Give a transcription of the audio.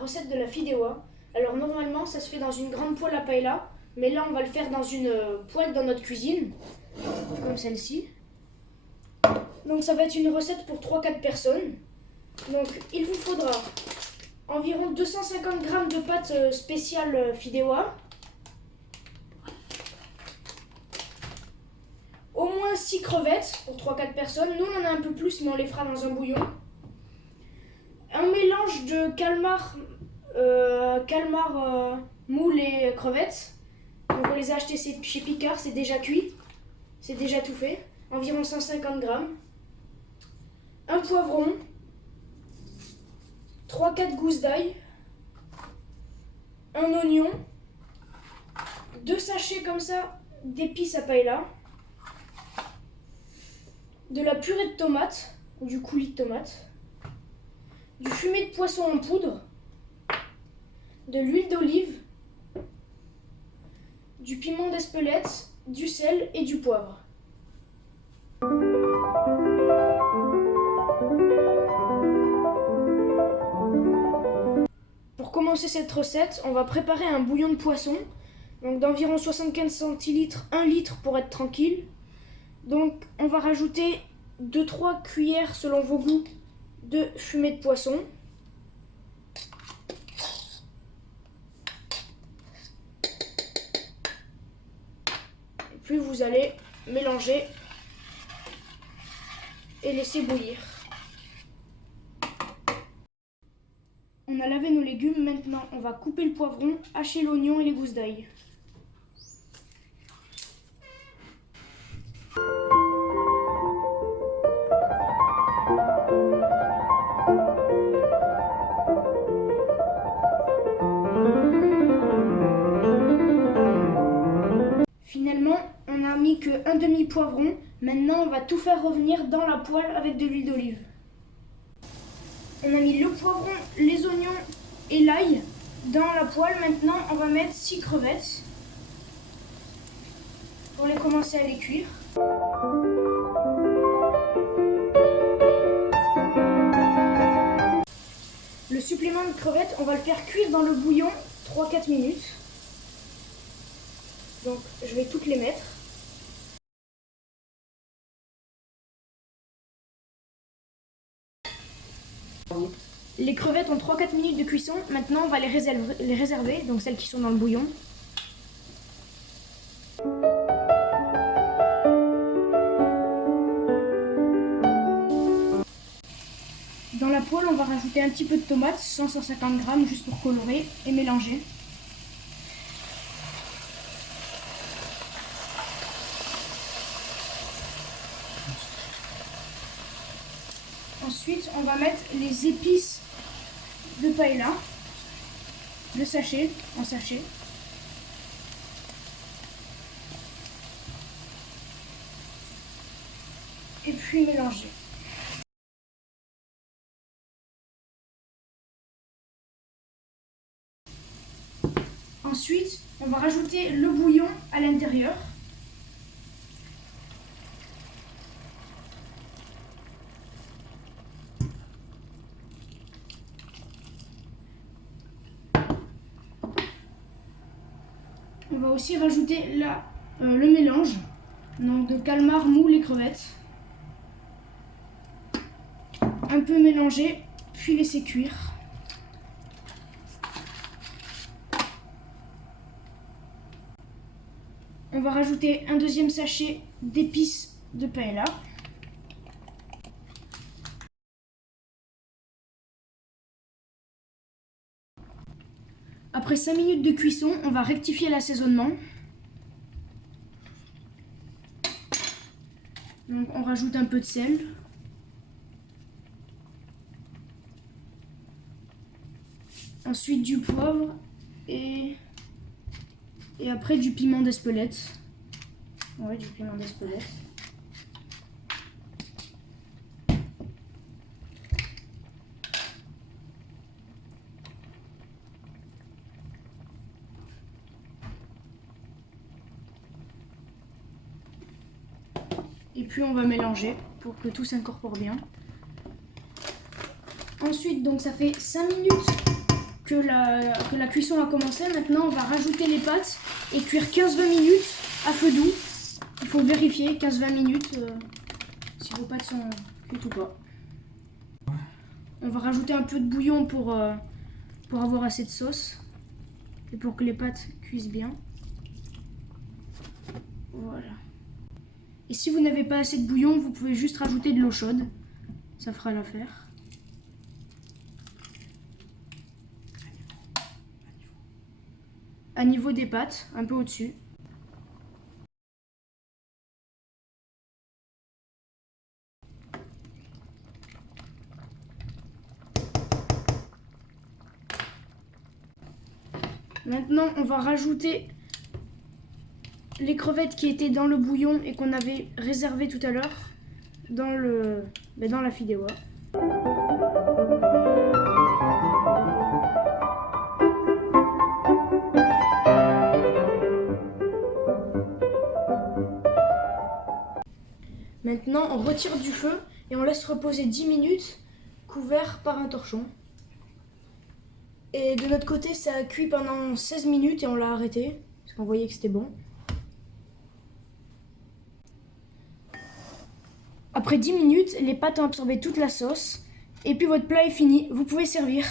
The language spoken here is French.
recette de la fideuà. Alors normalement ça se fait dans une grande poêle à paella, mais là on va le faire dans une poêle dans notre cuisine, comme celle-ci. Donc ça va être une recette pour 3-4 personnes. Donc il vous faudra environ 250 g de pâte spéciale fideuà, au moins 6 crevettes pour 3-4 personnes. Nous on en a un peu plus mais on les fera dans un bouillon. Un mélange de calmar, moule et crevettes. Donc on les a achetés chez Picard, c'est déjà cuit, c'est déjà tout fait. Environ 150 g. Un poivron, 3-4 gousses d'ail, un oignon, 2 sachets comme ça d'épices à paella, de la purée de tomate ou du coulis de tomate, du fumet de poisson en poudre, de l'huile d'olive, du piment d'Espelette, du sel et du poivre. Pour commencer cette recette, on va préparer un bouillon de poisson, donc d'environ 75 centilitres, 1 litre pour être tranquille. Donc on va rajouter 2-3 cuillères selon vos goûts de fumet de poisson. Et puis vous allez mélanger et laisser bouillir. On a lavé nos légumes, maintenant on va couper le poivron, hacher l'oignon et les gousses d'ail. Finalement, on a mis que un demi-poivron. Maintenant, on va tout faire revenir dans la poêle avec de l'huile d'olive. On a mis le poivron, les oignons et l'ail dans la poêle. Maintenant, on va mettre 6 crevettes pour les commencer à les cuire. Le supplément de crevettes, on va le faire cuire dans le bouillon 3-4 minutes. Donc, je vais toutes les mettre. Les crevettes ont 3-4 minutes de cuisson. Maintenant, on va les réserver, donc celles qui sont dans le bouillon. Dans la poêle, on va rajouter un petit peu de tomate, 150 g juste pour colorer et mélanger. Ensuite, on va mettre les épices de paella, le sachet, en sachet. Et puis mélanger. Ensuite, on va rajouter le bouillon à l'intérieur. On va aussi rajouter le mélange, donc de calmar, moule et crevettes. Un peu mélanger, puis laisser cuire. On va rajouter un deuxième sachet d'épices de paella. Après 5 minutes de cuisson, on va rectifier l'assaisonnement. Donc on rajoute un peu de sel. Ensuite du poivre et après du piment d'Espelette. Ouais, du piment d'Espelette. Et puis on va mélanger pour que tout s'incorpore bien. Ensuite, donc ça fait 5 minutes que la cuisson a commencé. Maintenant, on va rajouter les pâtes et cuire 15-20 minutes à feu doux. Il faut vérifier 15-20 minutes si vos pâtes sont cuites ou pas. On va rajouter un peu de bouillon pour avoir assez de sauce et pour que les pâtes cuisent bien. Voilà. Et si vous n'avez pas assez de bouillon, vous pouvez juste rajouter de l'eau chaude. Ça fera l'affaire. À niveau des pâtes, un peu au-dessus. Maintenant, on va rajouter les crevettes qui étaient dans le bouillon et qu'on avait réservé tout à l'heure dans la fideuà. Maintenant, on retire du feu et on laisse reposer 10 minutes, couvert par un torchon. Et de notre côté, ça a cuit pendant 16 minutes et on l'a arrêté, parce qu'on voyait que c'était bon. Après 10 minutes, les pâtes ont absorbé toute la sauce. Et puis votre plat est fini, vous pouvez servir.